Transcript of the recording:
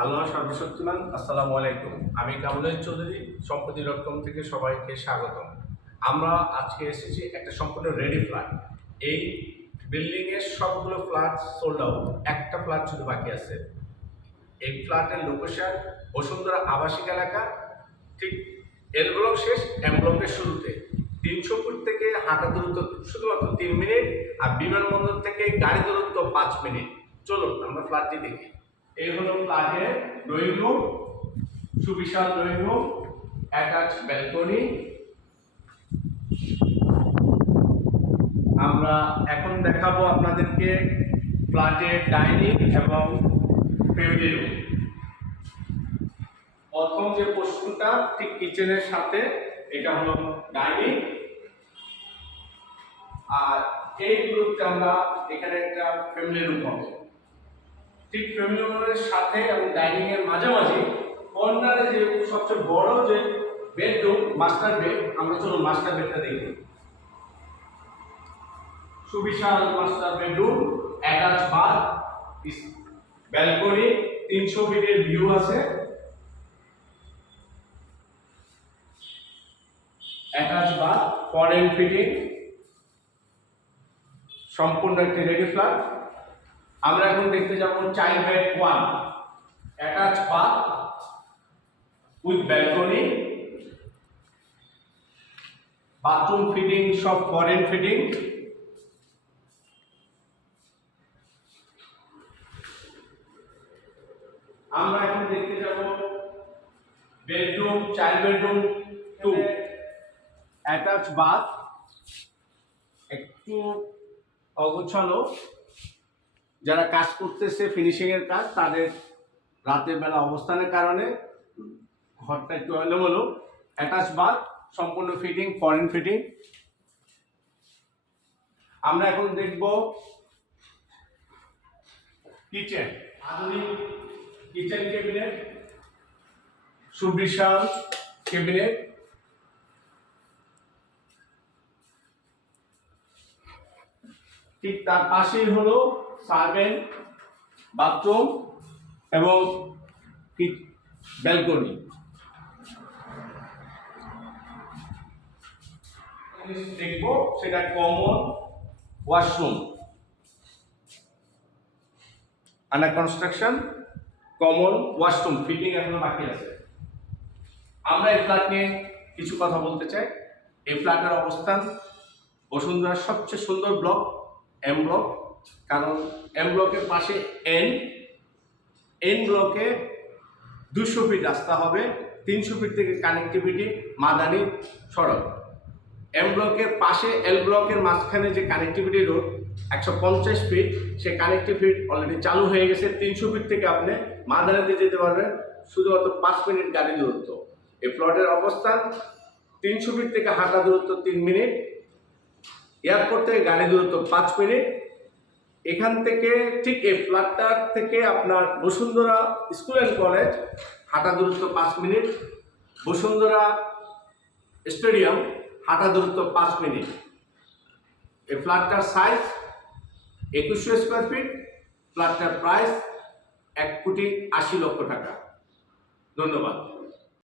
আল্লাহ সর্বশক্তিমান, আসসালামু আলাইকুম। আমি কামরুল চৌধুরী, সম্পত্তি ডট থেকে সবাইকে স্বাগতম। আমরা আজকে এসেছি একটা সম্পূর্ণ রেডি ফ্ল্যাট এই বিল্ডিংয়ের সবগুলো ফ্ল্যাট সোল্ড আউট একটা ফ্ল্যাট শুধু বাকি আছে। এই ফ্ল্যাটের লোকেশন বসুন্ধরা আবাসিক এলাকা। ঠিক এল ব্লক শেষ এম ব্লকের শুরুতে। তিনশো ফুট থেকে হাঁটা দূরত্ব শুধুমাত্র তিন মিনিট আর বিমানবন্দর থেকে গাড়ি দূরত্ব পাঁচ মিনিট। চলুন, আমরা ফ্ল্যাটটি দেখি। এই হলো ফ্ল্যাটের ড্রয়িং রুম, সুবিশাল ড্রয়িং রুম অ্যাটাচ ব্যালকনি। আমরা এখন দেখাবো আপনাদেরকে ফ্ল্যাটের ডাইনিং এবং ফ্যামিলি রুম। প্রথম যে প্রশ্নটা, ঠিক কিচেনের সাথে, এটা হলো ডাইনিং। আর এই গ্রুপটা আমরা এখানে একটা ফ্যামিলি রুম হবে। ঠিক ফ্যামিলি সাথে এবং ডাইনিং এর মাঝামাঝি কর্নারে যে সবচেয়ে বড় যে বেডরুম মাস্টার বেড আমরা চলো মাস্টার বেডটা দেখি। সুবিশাল master bedroom attach bath balcony তিনশো ফিটের ভিউ আছে। অ্যাটাচ বাথ ফরেন ফিটিং সম্পূর্ণ একটি রেডি ফ্ল্যাট আমরা এখন দেখতে যাব child bed one. Attach bath with balcony. Bathroom fitting, সব ফরেন ফিটিং। আমরা এখন দেখতে যাব bedroom child bedroom two. Attach bath একটু অগোছালো। যারা কাজ করতেছে ফিনিশিং এর কাজ, তাদের রাতের বেলা অবস্থানের কারণে ঘরটা একটু এলোমেলো অ্যাটাচ বাথ সম্পূর্ণ ফিটিং ফরেন ফিটিং আমরা এখন দেখব কিচেন আধুনিক কিচেন ক্যাবিনেট সুবিশাল ক্যাবিনেট ঠিক তার পাশেই হলো সার্ভেন্ট বাথরুম এবং ব্যালকনি। দেখব, সেটা common washroom. Under construction common washroom fitting এখনও বাকি আছে। আমরা এই ফ্ল্যাট নিয়ে কিছু কথা বলতে চাই। এই ফ্ল্যাটের অবস্থান বসুন্ধরার সবচেয়ে সুন্দর ব্লক এম ব্লক কারণ এম ব্লকের পাশে এন এন ব্লকে দুশো ফিট রাস্তা হবে, তিনশো ফিট থেকে কানেক্টিভিটি মাদানি সড়ক। এম ব্লকের পাশে এল ব্লকের মাঝখানে যে কানেক্টিভিটি রোড একশো পঞ্চাশ ফিট সে কানেক্টিভিটি অলরেডি চালু হয়ে গেছে। তিনশো ফিট থেকে আপনি মাদানিতে যেতে পারবেন, শুধুমাত্র পাঁচ মিনিট গাড়ি দূরত্ব। এই প্লটের অবস্থান, তিনশো ফিট থেকে হাঁটা দূরত্ব তিন মিনিট, এয়ারপোর্ট থেকে গাড়ি দূরত্ব পাঁচ মিনিট এখান থেকে ঠিক এই ফ্ল্যাটটার থেকে আপনার বসুন্ধরা স্কুল অ্যান্ড কলেজ হাঁটা দূরত্ব পাঁচ মিনিট, বসুন্ধরা স্টেডিয়াম হাঁটা দূরত্ব পাঁচ মিনিট। এই ফ্ল্যাটটার সাইজ একুশশো স্কোয়ার ফিট ফ্ল্যাটটার প্রাইস এক কোটি আশি লক্ষ টাকা। ধন্যবাদ।